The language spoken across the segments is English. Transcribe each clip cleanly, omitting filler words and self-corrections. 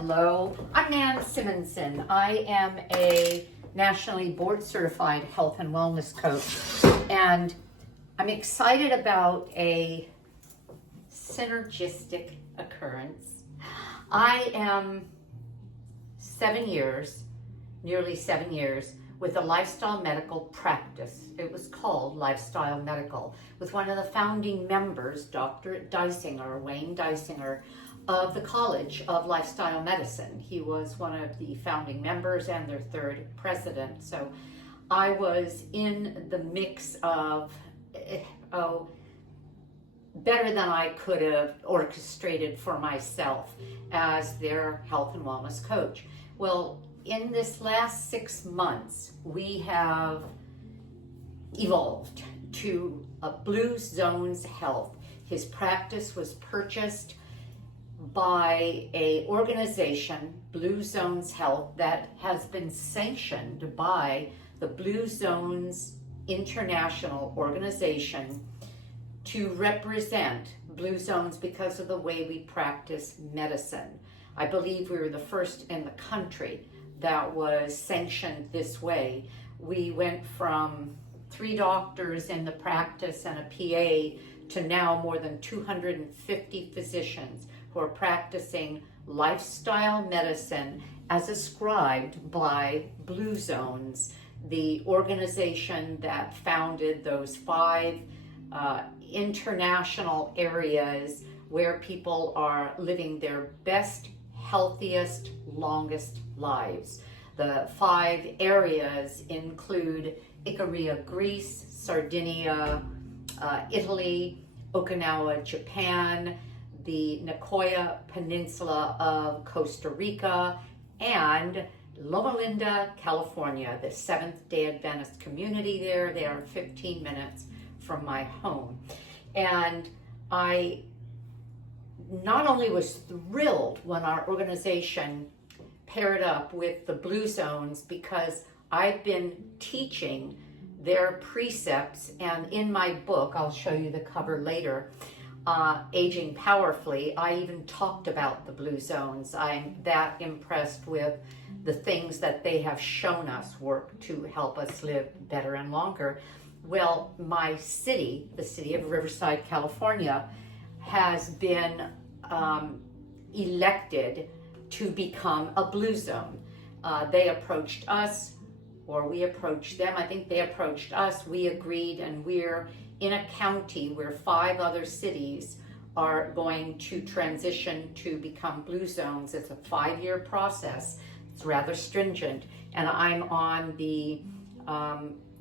Hello, I'm Nan Simonsen. I am a nationally board certified health and wellness coach, and I'm excited about a synergistic occurrence. I am nearly 7 years, with a lifestyle medical practice. It was called Lifestyle Medical, with one of the founding members, Dr. Wayne Dysinger, of the College of Lifestyle Medicine. He was one of the founding members and their third president. So I was in the mix of, better than I could have orchestrated for myself as their health and wellness coach. Well, in this last 6 months, we have evolved to a Blue Zones Health. His practice was purchased by an organization, Blue Zones Health, that has been sanctioned by the Blue Zones International Organization to represent Blue Zones because of the way we practice medicine. I believe we were the first in the country that was sanctioned this way. We went from 3 doctors in the practice and a PA to now more than 250 physicians who are practicing lifestyle medicine as ascribed by Blue Zones, the organization that founded those 5 international areas where people are living their best, healthiest, longest lives. The 5 areas include Ikaria, Greece, Sardinia, Italy, Okinawa, Japan, the Nicoya Peninsula of Costa Rica, and Loma Linda, California, the Seventh-day Adventist community there. They are 15 minutes from my home. And I not only was thrilled when our organization paired up with the Blue Zones, because I've been teaching their precepts, and in my book, I'll show you the cover later, Aging Powerfully, I even talked about the Blue Zones. I'm that impressed with the things that they have shown us work to help us live better and longer. Well, my city, the city of Riverside, California, has been elected to become a Blue Zone. They approached us, or we approached them. I think they approached us. We agreed, and we're in a county where 5 other cities are going to transition to become Blue Zones. It's a 5-year process. It's rather stringent, and I'm on the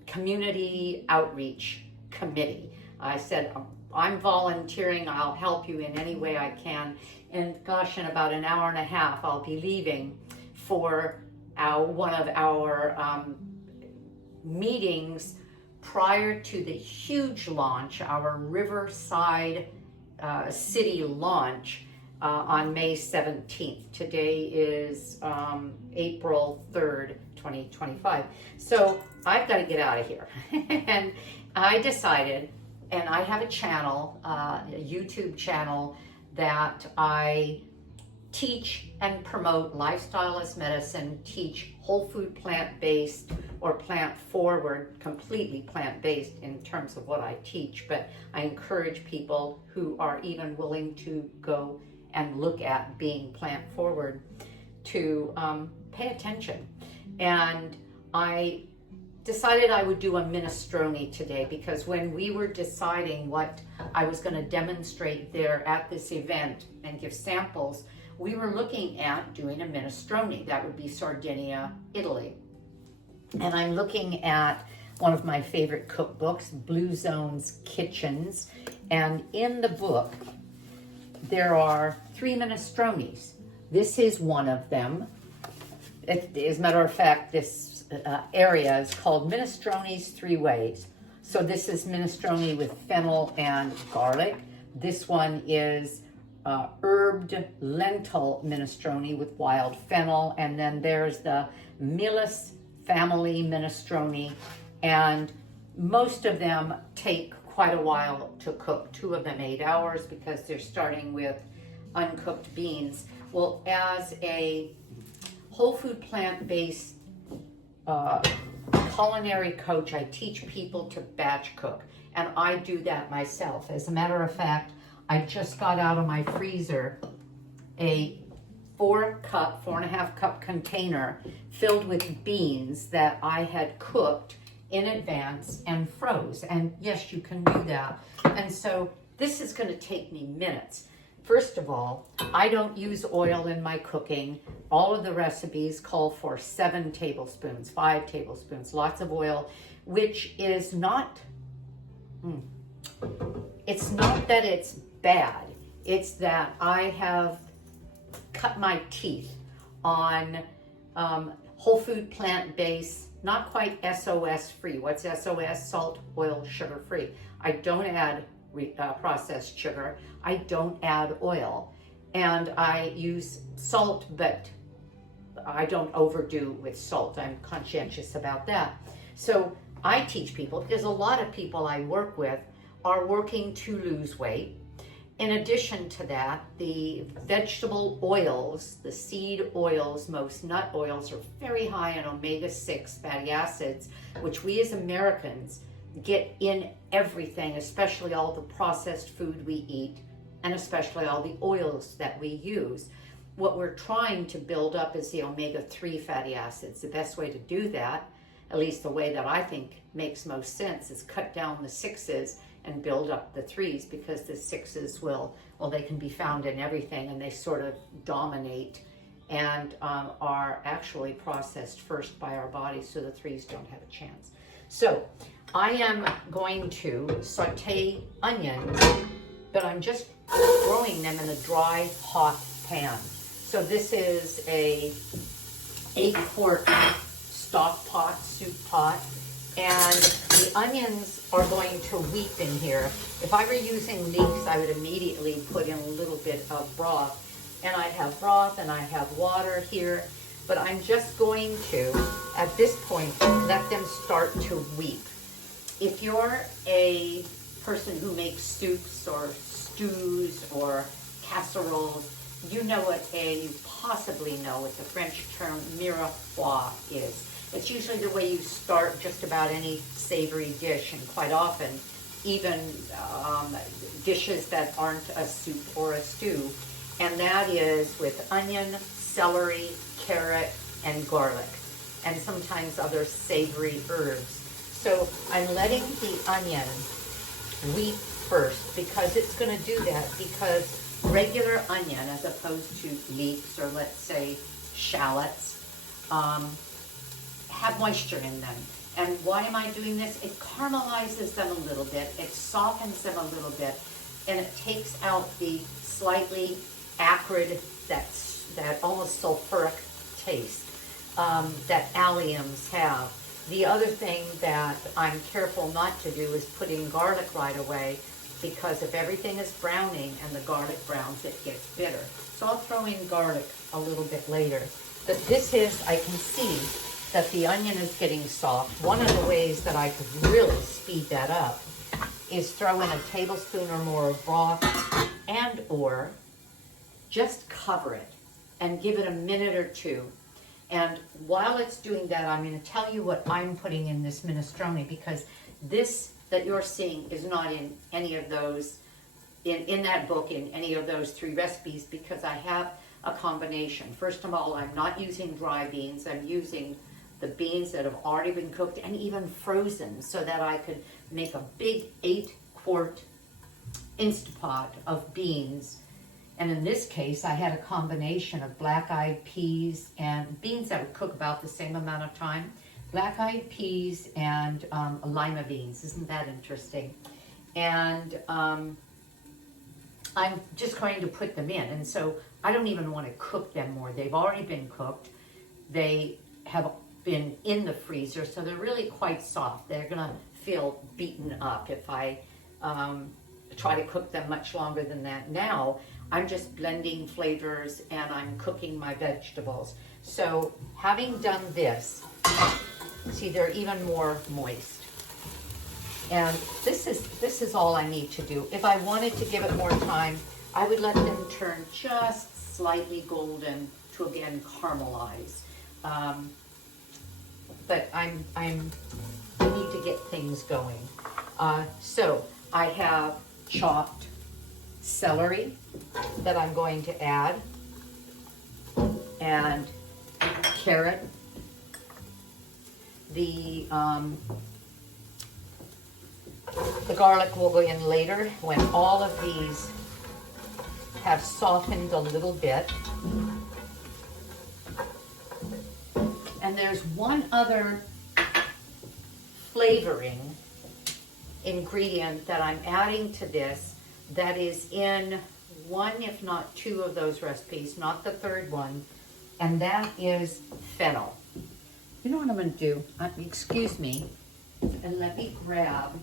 Community Outreach Committee. I said, I'm volunteering, I'll help you in any way I can. And gosh, in about an hour and a half, I'll be leaving for one of our meetings prior to the huge launch, our Riverside City launch on May 17th. Today is April 3rd, 2025. So I've got to get out of here. And I decided, and I have a channel, a YouTube channel, that I teach and promote lifestyle as medicine, teach whole food plant-based or plant-forward, completely plant-based in terms of what I teach, but I encourage people who are even willing to go and look at being plant-forward to pay attention. And I decided I would do a minestrone today, because when we were deciding what I was going to demonstrate there at this event and give samples, we were looking at doing a minestrone. That would be Sardinia, Italy. And I'm looking at one of my favorite cookbooks, Blue Zones Kitchens. And in the book, there are 3 minestrones. This is one of them. As a matter of fact, this area is called Minestrone's 3 Ways. So this is minestrone with fennel and garlic. This one is herbed lentil minestrone with wild fennel. And then there's the Millis family minestrone. And most of them take quite a while to cook. 2 of them 8 hours, because they're starting with uncooked beans. Well, as a whole food plant-based culinary coach, I teach people to batch cook, and I do that myself. As a matter of fact, I just got out of my freezer a 4.5 cup container filled with beans that I had cooked in advance and froze. And yes, you can do that. And so this is going to take me minutes. First of all, I don't use oil in my cooking. All of the recipes call for 7 tablespoons, 5 tablespoons, lots of oil, which is not, it's not that it's bad. It's that I have cut my teeth on whole food plant-based, not quite SOS free. What's SOS? Salt, oil, sugar free. I don't add processed sugar. I don't add oil. And I use salt, but I don't overdo with salt. I'm conscientious about that. So I teach people, because a lot of people I work with are working to lose weight. In addition to that, the vegetable oils, the seed oils, most nut oils are very high in omega-6 fatty acids, which we as Americans get in everything, especially all the processed food we eat, and especially all the oils that we use. What we're trying to build up is the omega-3 fatty acids. The best way to do that, at least the way that I think makes most sense, is cut down the 6s and build up the 3s, because the 6s will, well, they can be found in everything, and they sort of dominate and are actually processed first by our bodies, so the 3s don't have a chance. So I am going to saute onions, but I'm just throwing them in a dry, hot pan. So this is a 8-quart stock pot, soup pot, and the onions are going to weep in here. If I were using leeks, I would immediately put in a little bit of broth. And I have broth and I have water here, but I'm just going to, at this point, let them start to weep. If you're a person who makes soups or stews or casseroles, you possibly know what the French term mirepoix is. It's usually the way you start just about any savory dish, and quite often even dishes that aren't a soup or a stew. And that is with onion, celery, carrot, and garlic, and sometimes other savory herbs. So I'm letting the onion weep first, because it's going to do that, because regular onion, as opposed to leeks or let's say shallots, have moisture in them. And why am I doing this? It caramelizes them a little bit, it softens them a little bit, and it takes out the slightly acrid, that almost sulfuric taste that alliums have. The other thing that I'm careful not to do is put in garlic right away, because if everything is browning and the garlic browns, it gets bitter. So I'll throw in garlic a little bit later. But this is, I can see that the onion is getting soft. One of the ways that I could really speed that up is throw in a tablespoon or more of broth, and or just cover it and give it a minute or two. And while it's doing that, I'm going to tell you what I'm putting in this minestrone, because this that you're seeing is not in any of those, in that book, in any of those 3 recipes, because I have a combination. First of all, I'm not using dry beans. I'm using the beans that have already been cooked and even frozen, so that I could make a big 8-quart Instapot of beans. And in this case, I had a combination of black-eyed peas and beans that would cook about the same amount of time. Black-eyed peas and lima beans. Isn't that interesting? And I'm just going to put them in. And so I don't even want to cook them more. They've already been cooked. They have been in the freezer, so they're really quite soft. They're going to feel beaten up if I try to cook them much longer than that. Now I'm just blending flavors and I'm cooking my vegetables. So having done this, see, they're even more moist. And this is all I need to do. If I wanted to give it more time, I would let them turn just slightly golden to again caramelize. But I need to get things going. So I have chopped celery that I'm going to add, and carrot. The garlic will go in later when all of these have softened a little bit. And there's one other flavoring ingredient that I'm adding to this that is in one, if not two of those recipes, not the third one, and that is fennel. You know what I'm going to do? Excuse me, and let me grab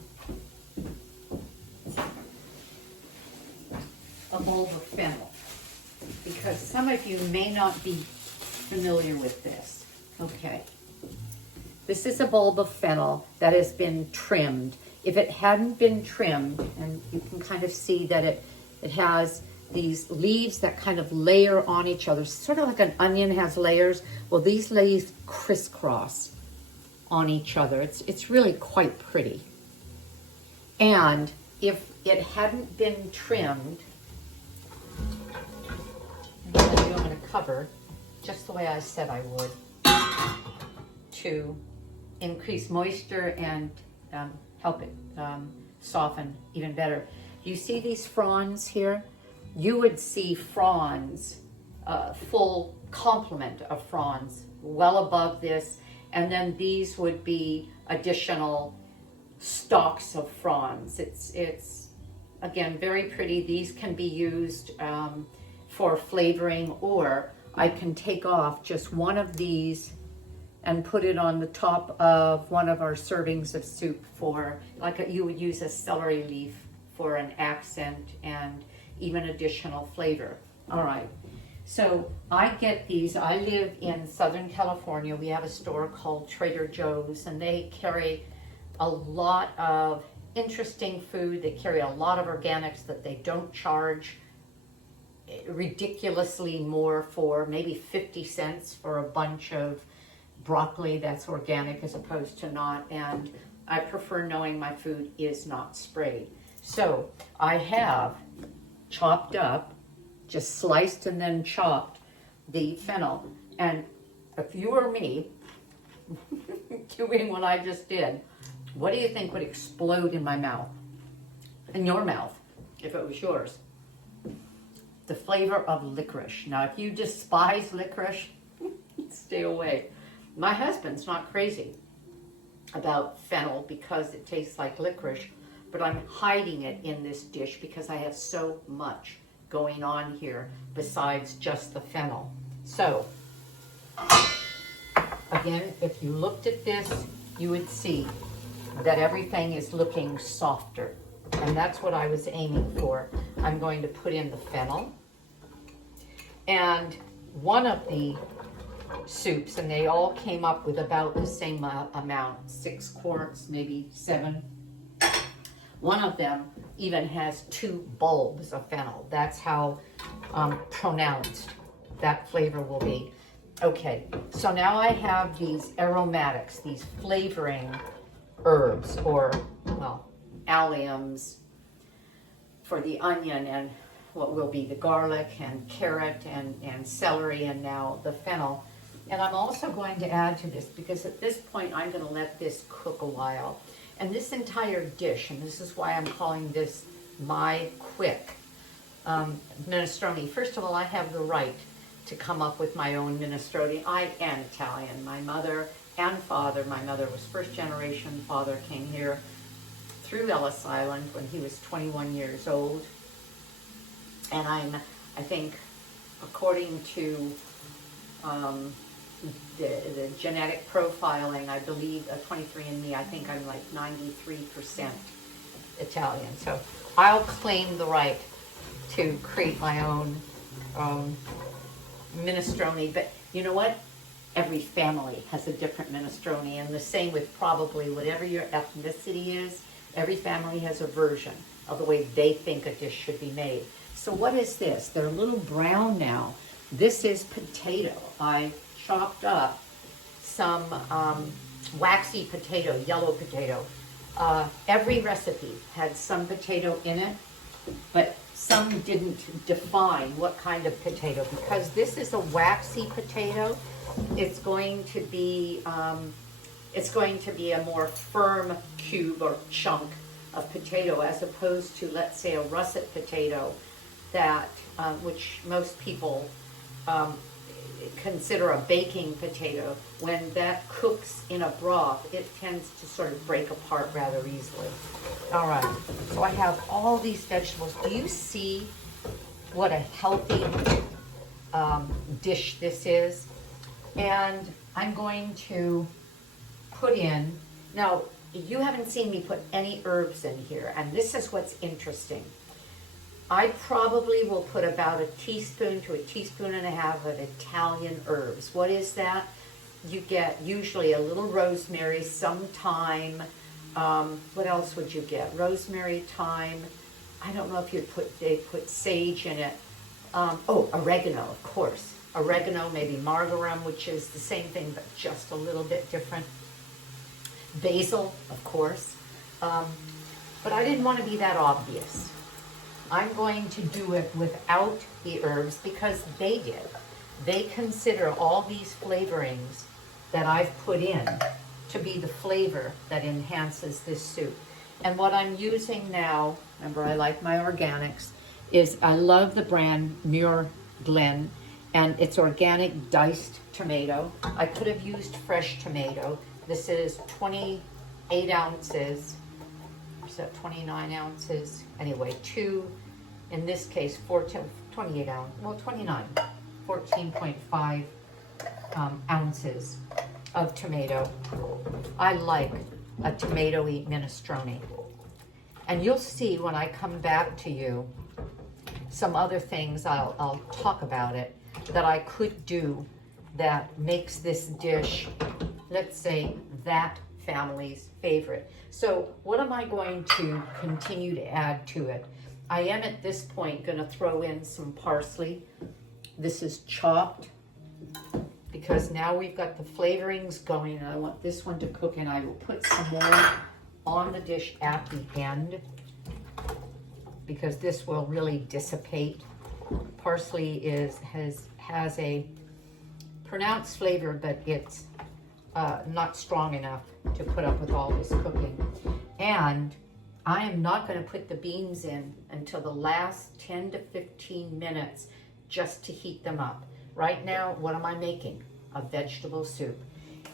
a bulb of fennel, because some of you may not be familiar with this. Okay. This is a bulb of fennel that has been trimmed. If it hadn't been trimmed, and you can kind of see that it has these leaves that kind of layer on each other, sort of like an onion has layers. Well, these leaves crisscross on each other. It's really quite pretty. And if it hadn't been trimmed, I'm going to cover just the way I said I would to increase moisture and help it soften even better. You see these fronds here? You would see fronds, full complement of fronds, well above this, and then these would be additional stalks of fronds. It's again very pretty. These can be used for flavoring, or I can take off just one of these and put it on the top of one of our servings of soup for, like you would use a celery leaf for an accent and even additional flavor. All right, so I get these. I live in Southern California. We have a store called Trader Joe's, and they carry a lot of interesting food. They carry a lot of organics that they don't charge ridiculously more for, maybe 50 cents for a bunch of broccoli that's organic as opposed to not, and I prefer knowing my food is not sprayed. So I have chopped up, just sliced and then chopped the fennel, and if you were me doing what I just did, what do you think would explode in my mouth, in your mouth, if it was yours? The flavor of licorice. Now, if you despise licorice, stay away. My husband's not crazy about fennel because it tastes like licorice, but I'm hiding it in this dish because I have so much going on here besides just the fennel. So, again, if you looked at this, you would see that everything is looking softer, and that's what I was aiming for. I'm going to put in the fennel, and one of the soups, and they all came up with about the same amount, 6 quarts, maybe 7. One of them even has 2 bulbs of fennel. That's how pronounced that flavor will be. Okay, so now I have these aromatics, these flavoring herbs, or, well, alliums for the onion and what will be the garlic and carrot and celery, and now the fennel. And I'm also going to add to this, because at this point I'm going to let this cook a while. And this entire dish, and this is why I'm calling this my quick minestrone. First of all, I have the right to come up with my own minestrone. I am Italian. My mother and father, my mother was first generation, father came here through Ellis Island when he was 21 years old. And I think, according to the genetic profiling, I believe, 23andMe, I think I'm like 93% Italian. So I'll claim the right to create my own minestrone. But you know what? Every family has a different minestrone, and the same with probably whatever your ethnicity is. Every family has a version of the way they think a dish should be made. So what is this? They're a little brown now. This is potato. I chopped up some waxy potato, yellow potato. Every recipe had some potato in it, but some didn't define what kind of potato. Because this is a waxy potato, it's going to be a more firm cube or chunk of potato, as opposed to, let's say, a russet potato that which most people consider a baking potato. When that cooks in a broth, it tends to sort of break apart rather easily. All right, so I have all these vegetables. Do you see what a healthy dish this is? And I'm going to put in, now you haven't seen me put any herbs in here, and this is what's interesting. I probably will put about a teaspoon to a teaspoon and a half of Italian herbs. What is that? You get usually a little rosemary, some thyme. What else would you get? Rosemary, thyme. I don't know if they put sage in it. Oh, oregano, of course. Oregano, maybe marjoram, which is the same thing but just a little bit different. Basil, of course. But I didn't want to be that obvious. I'm going to do it without the herbs because they did. They consider all these flavorings that I've put in to be the flavor that enhances this soup. And what I'm using now, remember I like my organics, is I love the brand Muir Glen, and it's organic diced tomato. I could have used fresh tomato. This is 28 ounces. Is that 29 ounces? Anyway, in this case, 28 ounces, well, 29, 14.5 ounces of tomato. I like a tomatoey minestrone. And you'll see when I come back to you some other things, I'll talk about it, that I could do that makes this dish, let's say, that family's favorite. So what am I going to continue to add to it? I am at this point going to throw in some parsley. This is chopped because now we've got the flavorings going, and I want this one to cook, and I will put some more on the dish at the end because this will really dissipate. Parsley has a pronounced flavor, but it's not strong enough to put up with all this cooking. And I am not going to put the beans in until the last 10 to 15 minutes just to heat them up. Right now, what am I making? A vegetable soup.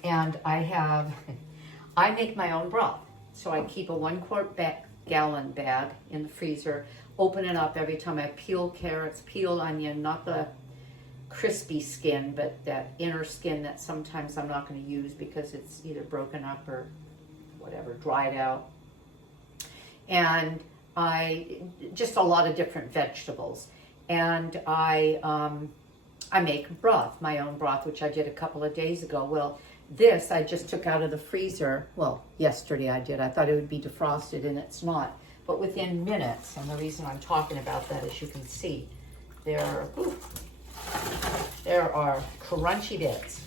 And I make my own broth. So I keep a 1-quart gallon bag in the freezer, open it up every time I peel carrots, peel onion, not the crispy skin, but that inner skin that sometimes I'm not going to use because it's either broken up or whatever, dried out. And just a lot of different vegetables. And I make broth, my own broth, which I did a couple of days ago. Well, this I just took out of the freezer. Well, yesterday I did. I thought it would be defrosted, and it's not. But within minutes, and the reason I'm talking about that, as you can see, there are crunchy bits,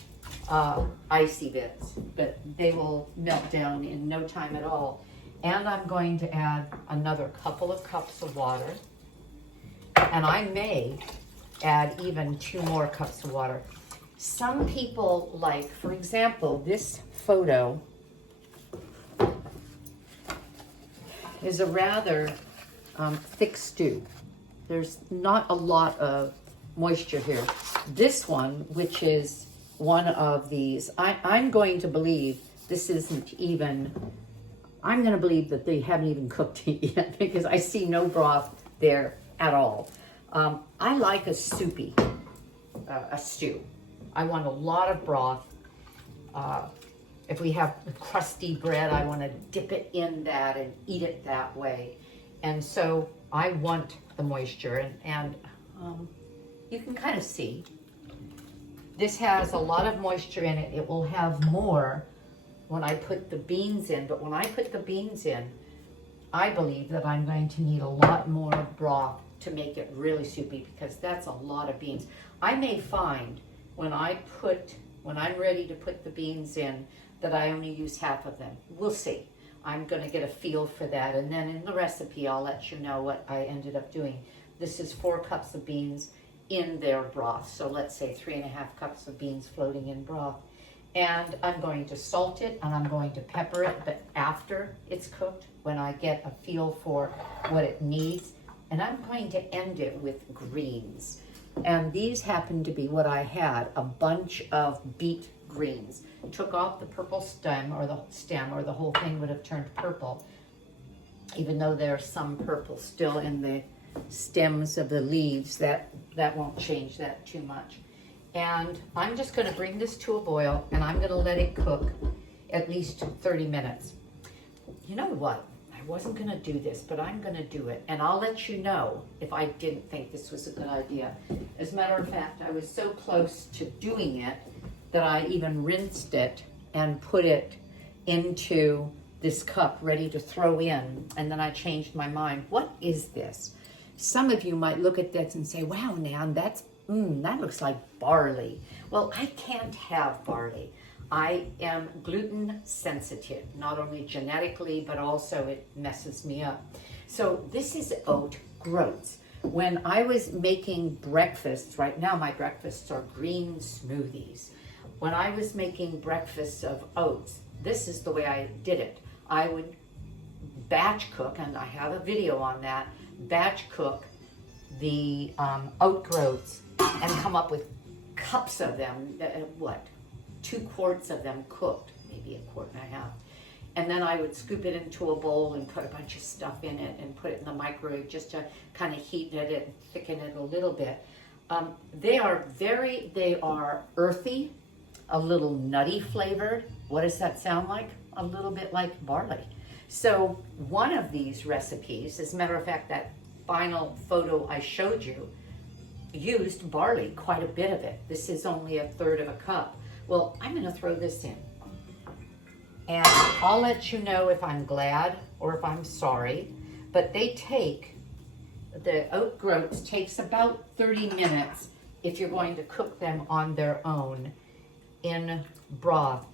icy bits, but they will melt down in no time at all. And I'm going to add another couple of cups of water. And I may add even 2 more cups of water. Some people like, for example, this photo is a rather thick stew. There's not a lot of moisture here. This one, which is one of these, I'm going to believe this isn't even, I'm going to believe that they haven't even cooked it yet because I see no broth there at all. I like a soupy, a stew. I want a lot of broth. If we have crusty bread, I want to dip it in that and eat it that way. And so I want the moisture, and you can kind of see. This has a lot of moisture in it. It will have more when I put the beans in, but when I put the beans in, I believe that I'm going to need a lot more broth to make it really soupy, because that's a lot of beans. I may find when I'm ready to put the beans in that I only use half of them. We'll see. I'm going to get a feel for that, and then in the recipe I'll let you know what I ended up doing. This is 4 cups of beans in their broth, so let's say 3.5 cups of beans floating in broth. And I'm going to salt it and I'm going to pepper it, but after it's cooked, when I get a feel for what it needs. And I'm going to end it with greens. And these happen to be what I had, a bunch of beet greens. Took off the purple stem, or the whole thing would have turned purple, even though there's some purple still in the stems of the leaves. That won't change that too much. And I'm just going to bring this to a boil, and I'm going to let it cook at least 30 minutes. You know what? I wasn't going to do this, but I'm going to do it. And I'll let you know if I didn't think this was a good idea. As a matter of fact, I was so close to doing it that I even rinsed it and put it into this cup ready to throw in. And then I changed my mind. What is this? Some of you might look at this and say, wow, Nan, that looks like barley. Well, I can't have barley. I am gluten sensitive, not only genetically, but also it messes me up. So this is oat groats. When I was making breakfasts, right now my breakfasts are green smoothies. When I was making breakfasts of oats, this is the way I did it. I would batch cook, and I have a video on that, batch cook the oat groats and come up with cups of them, 2 quarts of them cooked, maybe 1.5 quarts. And then I would scoop it into a bowl and put a bunch of stuff in it and put it in the microwave just to kind of heat it and thicken it a little bit. They are earthy, a little nutty flavored. What does that sound like? A little bit like barley. So one of these recipes, as a matter of fact, that final photo I showed you, used barley, quite a bit of it. This is only 1/3 of a cup. Well, I'm going to throw this in. And I'll let you know if I'm glad or if I'm sorry. But the oat groats takes about 30 minutes if you're going to cook them on their own in broth.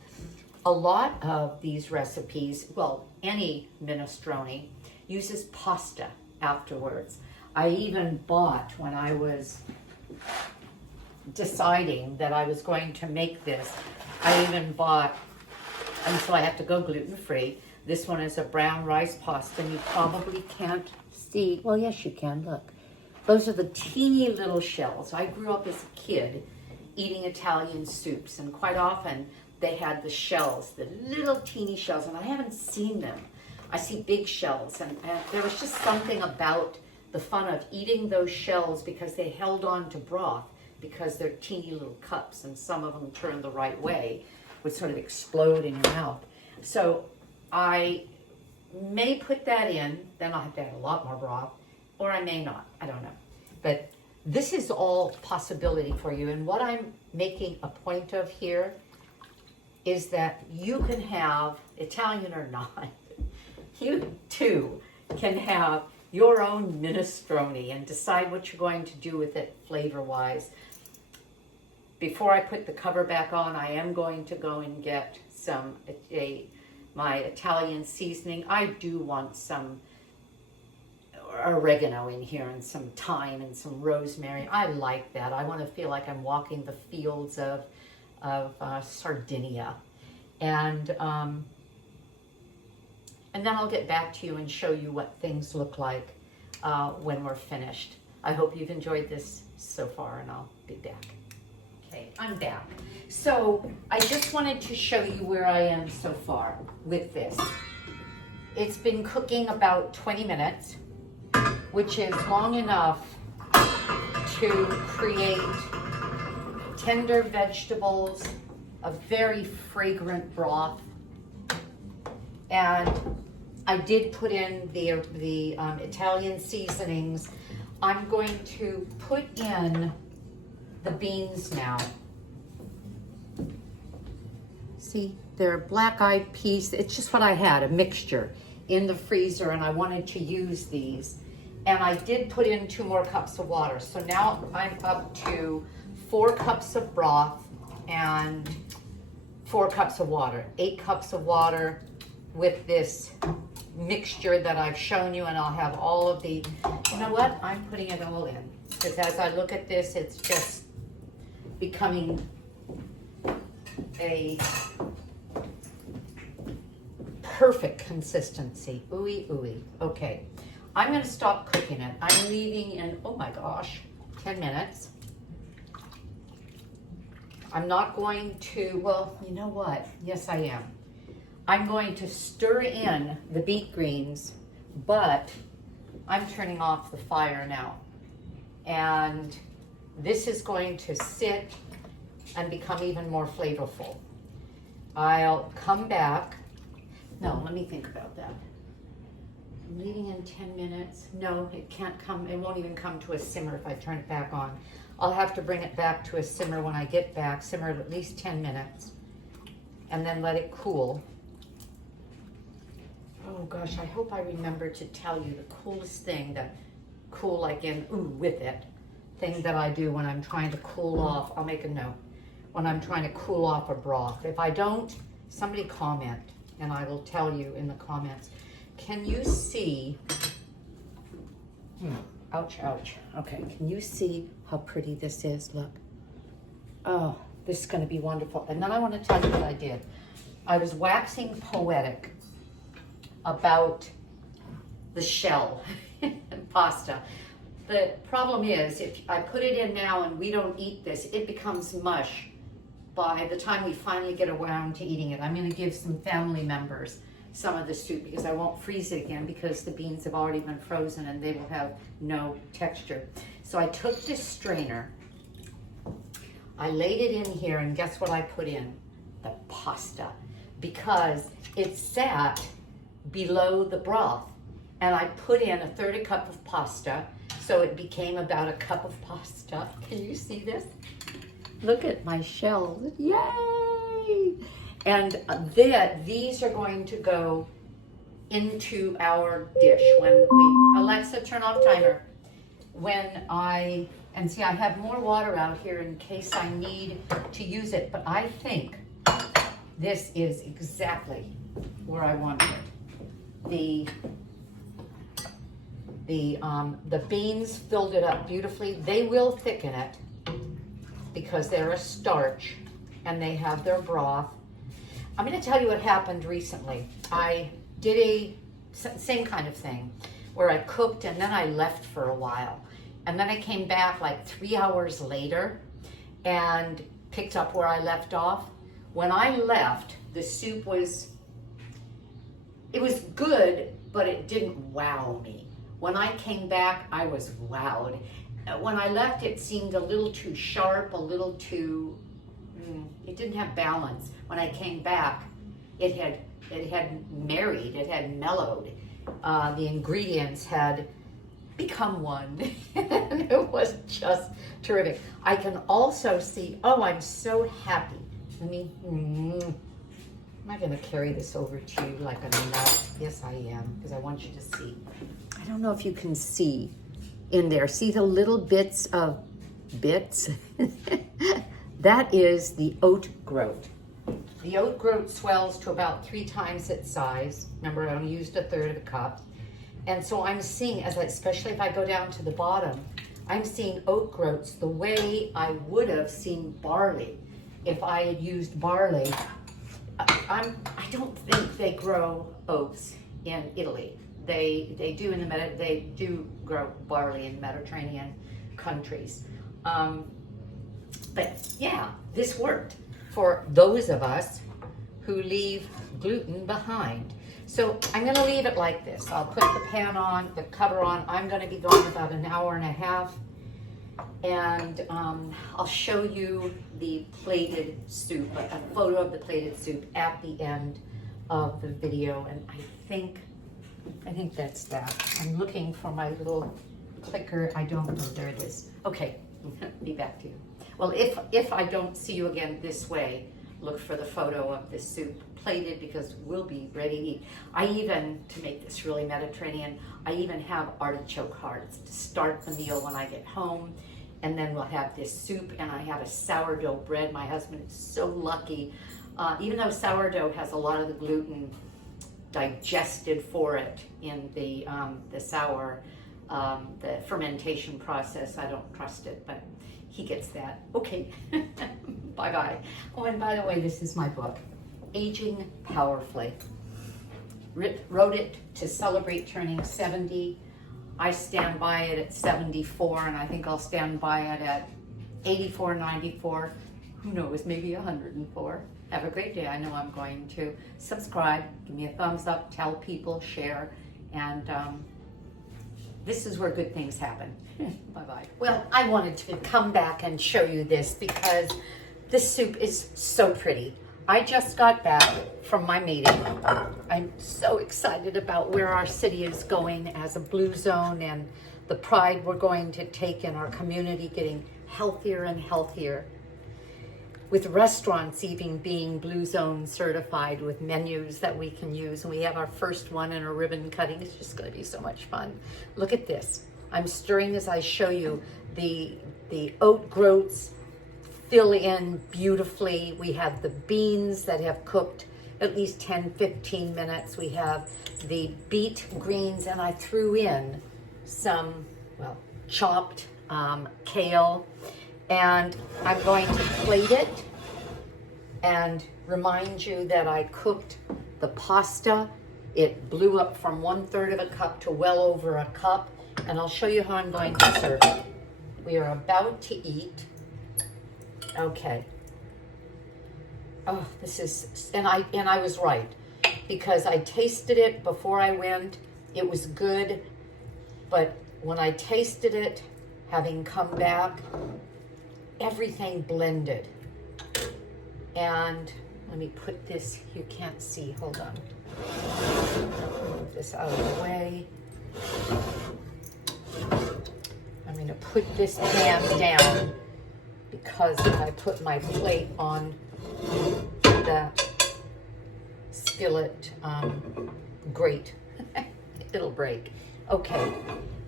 A lot of these recipes, well, any minestrone, uses pasta afterwards. I even bought, when I was deciding that I was going to make this, I even bought, and so I have to go gluten-free. This one is a brown rice pasta, and you probably can't see. Well, yes, you can. Look. Those are the teeny little shells. I grew up as a kid eating Italian soups, and quite often they had the shells, the little teeny shells, and I haven't seen them. I see big shells, and there was just something about the fun of eating those shells because they held on to broth, because they're teeny little cups, and some of them turned the right way, would sort of explode in your mouth. So I may put that in, then I'll have to add a lot more broth, or I may not, I don't know. But this is all possibility for you, and what I'm making a point of here is that you can have, Italian or not, you too can have your own minestrone and decide what you're going to do with it flavor-wise. Before I put the cover back on, I am going to go and get my Italian seasoning. I do want some oregano in here and some thyme and some rosemary. I like that. I want to feel like I'm walking the fields of Sardinia. And then I'll get back to you and show you what things look like when we're finished. I hope you've enjoyed this so far, and I'll be back. Okay, I'm back. So I just wanted to show you where I am so far with this. It's been cooking about 20 minutes, which is long enough to create tender vegetables, a very fragrant broth. And I did put in the Italian seasonings. I'm going to put in the beans now. See, they're black-eyed peas. It's just what I had, a mixture in the freezer, and I wanted to use these. And I did put in 2 more cups of water. So now I'm up to 4 cups of broth and 4 cups of water. 8 cups of water with this mixture that I've shown you, and I'll have all of the, you know what? I'm putting it all in. Because as I look at this, it's just becoming a perfect consistency. Ooey, ooey. Okay. I'm going to stop cooking it. I'm leaving in, oh my gosh, 10 minutes. I'm not going to, well, you know what? Yes, I am. I'm going to stir in the beet greens, but I'm turning off the fire now. And this is going to sit and become even more flavorful. I'll come back. No, let me think about that. I'm leaving in 10 minutes. No, it can't come. It won't even come to a simmer if I turn it back on. I'll have to bring it back to a simmer when I get back. Simmer it at least 10 minutes. And then let it cool. Oh gosh, I hope I remember to tell you the coolest thing, that cool like in, ooh, with it, thing that I do when I'm trying to cool off. I'll make a note. When I'm trying to cool off a broth. If I don't, somebody comment and I will tell you in the comments. Can you see, ouch, ouch. Okay, can you see how pretty this is? Look. Oh, this is going to be wonderful. And then I want to tell you what I did. I was waxing poetic about the shell and pasta. The problem is, if I put it in now and we don't eat this, it becomes mush by the time we finally get around to eating it. I'm going to give some family members some of the soup because I won't freeze it again because the beans have already been frozen and they will have no texture. So I took this strainer, I laid it in here, and guess what I put in? The pasta, because it sat below the broth. And I put in 1/3 cup of pasta, so it became about a cup of pasta. Can you see this? Look at my shells, yay! And these are going to go into our dish when we, Alexa, turn off timer. And see, I have more water out here in case I need to use it, but I think this is exactly where I want it. The beans filled it up beautifully. They will thicken it because they're a starch and they have their broth. I'm going to tell you what happened recently. I did a same kind of thing where I cooked and then I left for a while. And then I came back like 3 hours later and picked up where I left off. When I left, the soup was good, but it didn't wow me. When I came back, I was wowed. When I left, it seemed a little too sharp, a little too, it didn't have balance. When I came back, it had married, it had mellowed. The ingredients had become one. And it was just terrific. I can also see, oh, I'm so happy. Let me, am I going to carry this over to you like a nut? Yes, I am, because I want you to see. I don't know if you can see in there. See the little bits of bits? That is the oat groat. The oat groat swells to about 3 times its size. Remember, I only used 1/3 of a cup. And so I'm seeing, especially if I go down to the bottom, I'm seeing oat groats the way I would have seen barley if I had used barley. I don't think they grow oats in Italy. They do they do grow barley in Mediterranean countries. But yeah, this worked for those of us who leave gluten behind. So I'm going to leave it like this. I'll put the pan on, the cover on. I'm going to be gone about 1.5 hours. And I'll show you the plated soup, a photo of the plated soup at the end of the video. And I think that's that. I'm looking for my little clicker. I don't know. There it is. Okay, be back to you. Well, if I don't see you again this way, look for the photo of this soup plated because we'll be ready to eat. I even, to make this really Mediterranean, I even have artichoke hearts to start the meal when I get home. And then we'll have this soup, and I have a sourdough bread. My husband is so lucky. Even though sourdough has a lot of the gluten digested for it in the fermentation process, I don't trust it, but he gets that. Okay, bye-bye. Oh, and by the way, this is my book, Aging Powerfully. Wrote it to celebrate turning 70. I stand by it at 74, and I think I'll stand by it at 84, 94. Who knows, maybe 104. Have a great day. I know I'm going to. Subscribe, give me a thumbs up, tell people, share, and this is where good things happen. Bye-bye. Well, I wanted to come back and show you this because this soup is so pretty. I just got back from my meeting. I'm so excited about where our city is going as a blue zone and the pride we're going to take in our community getting healthier and healthier. With restaurants even being Blue Zone certified with menus that we can use. And we have our first one in a ribbon cutting. It's just gonna be so much fun. Look at this. I'm stirring as I show you the oat groats fill in beautifully. We have the beans that have cooked at least 10, 15 minutes. We have the beet greens, and I threw in some, well, chopped kale. And I'm going to plate it and remind you that I cooked the pasta. It blew up from 1/3 of a cup to well over a cup. And I'll show you how I'm going to serve it. We are about to eat. Okay. Oh, this is, and I was right, because I tasted it before I went. It was good, but when I tasted it, having come back, everything blended. And let me put this, you can't see, hold on. Move this out of the way. I'm gonna put this pan down because I put my plate on the skillet grate. It'll break. Okay,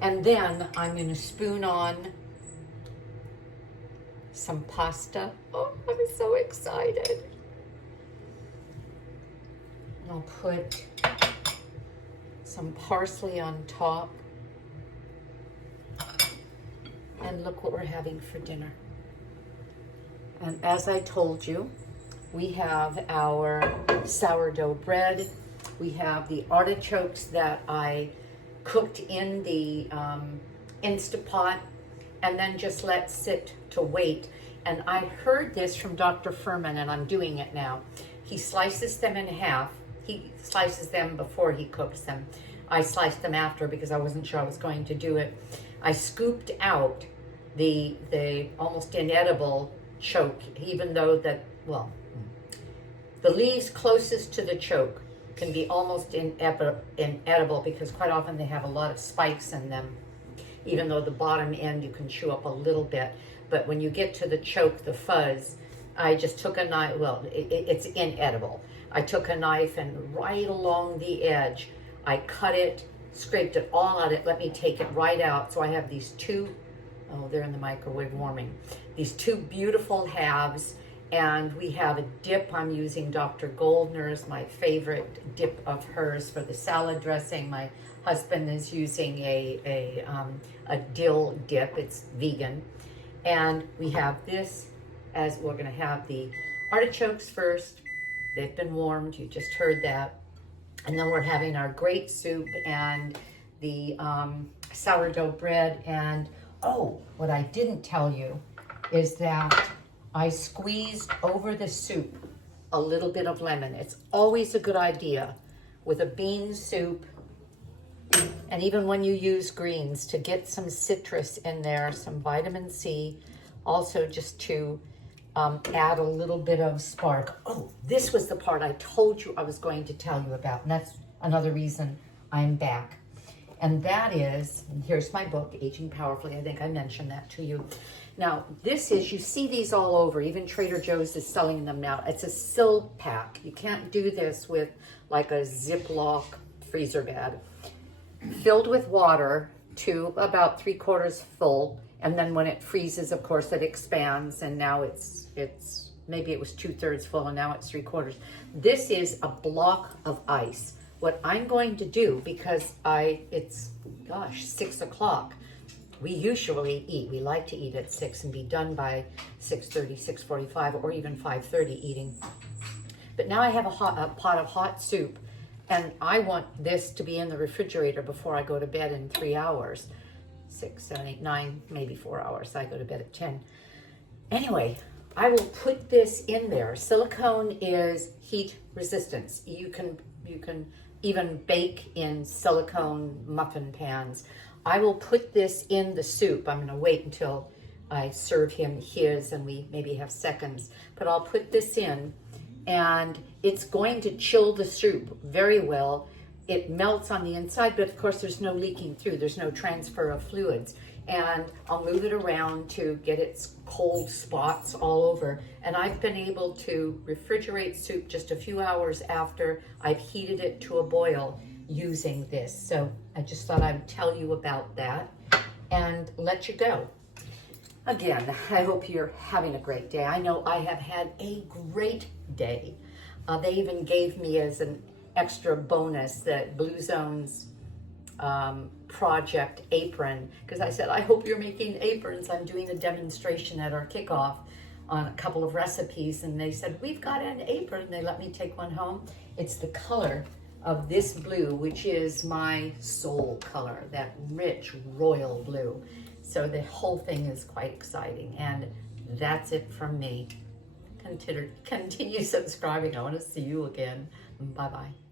and then I'm gonna spoon on some pasta. Oh, I'm so excited. And I'll put some parsley on top. And look what we're having for dinner. And as I told you, we have our sourdough bread. We have the artichokes that I cooked in the Instapot and then just let sit to wait. And I heard this from Dr. Furman, and I'm doing it now. He slices them in half. He slices them before he cooks them. I sliced them after because I wasn't sure I was going to do it. I scooped out the almost inedible choke, even though that, well, the leaves closest to the choke can be almost inedible because quite often they have a lot of spikes in them, even though the bottom end you can chew up a little bit. But when you get to the choke, the fuzz, I just took a knife, well, it's inedible. I took a knife and right along the edge, I cut it, scraped it all out, let me take it right out. So I have these two, oh, they're in the microwave warming, these two beautiful halves. And we have a dip. I'm using Dr. Goldner's, my favorite dip of hers for the salad dressing. My husband is using a dill dip. It's vegan. And we have this, as we're gonna have the artichokes first. They've been warmed, you just heard that. And then we're having our great soup and the sourdough bread. And oh, what I didn't tell you is that I squeezed over the soup a little bit of lemon. It's always a good idea with a bean soup, and even when you use greens, to get some citrus in there, some vitamin C, also just to add a little bit of spark. Oh, this was the part I told you I was going to tell you about, and that's another reason I'm back. And that is, and here's my book, Aging Powerfully. I think I mentioned that to you. Now, this is, you see these all over, even Trader Joe's is selling them now. It's a sill pack. You can't do this with like a Ziploc freezer bag. Filled with water to about 3/4 full, and then when it freezes, of course, it expands, and now it's maybe it was 2/3 full, and now it's 3/4. This is a block of ice. What I'm going to do, because it's, gosh, 6 o'clock. We usually eat. We like to eat at 6 and be done by 6:30, 6:45, or even 5:30 eating. But now I have a pot of hot soup, and I want this to be in the refrigerator before I go to bed in 3 hours. 6, 7, 8, 9, maybe 4 hours. I go to bed at 10. Anyway, I will put this in there. Silicone is heat resistance. You can even bake in silicone muffin pans. I will put this in the soup. I'm gonna wait until I serve him his and we maybe have seconds, but I'll put this in and it's going to chill the soup very well. It melts on the inside, but of course there's no leaking through. There's no transfer of fluids. And I'll move it around to get its cold spots all over. And I've been able to refrigerate soup just a few hours after I've heated it to a boil using this. So I just thought I'd tell you about that and let you go. Again, I hope you're having a great day. I know I have had a great day. They even gave me as an extra bonus the Blue Zones project apron, because I said, I hope you're making aprons. I'm doing a demonstration at our kickoff on a couple of recipes, and they said, we've got an apron. They let me take one home. It's the color of this blue, which is my soul color, that rich royal blue. So the whole thing is quite exciting, and that's it from me. Continue subscribing. I want to see you again. Bye-bye.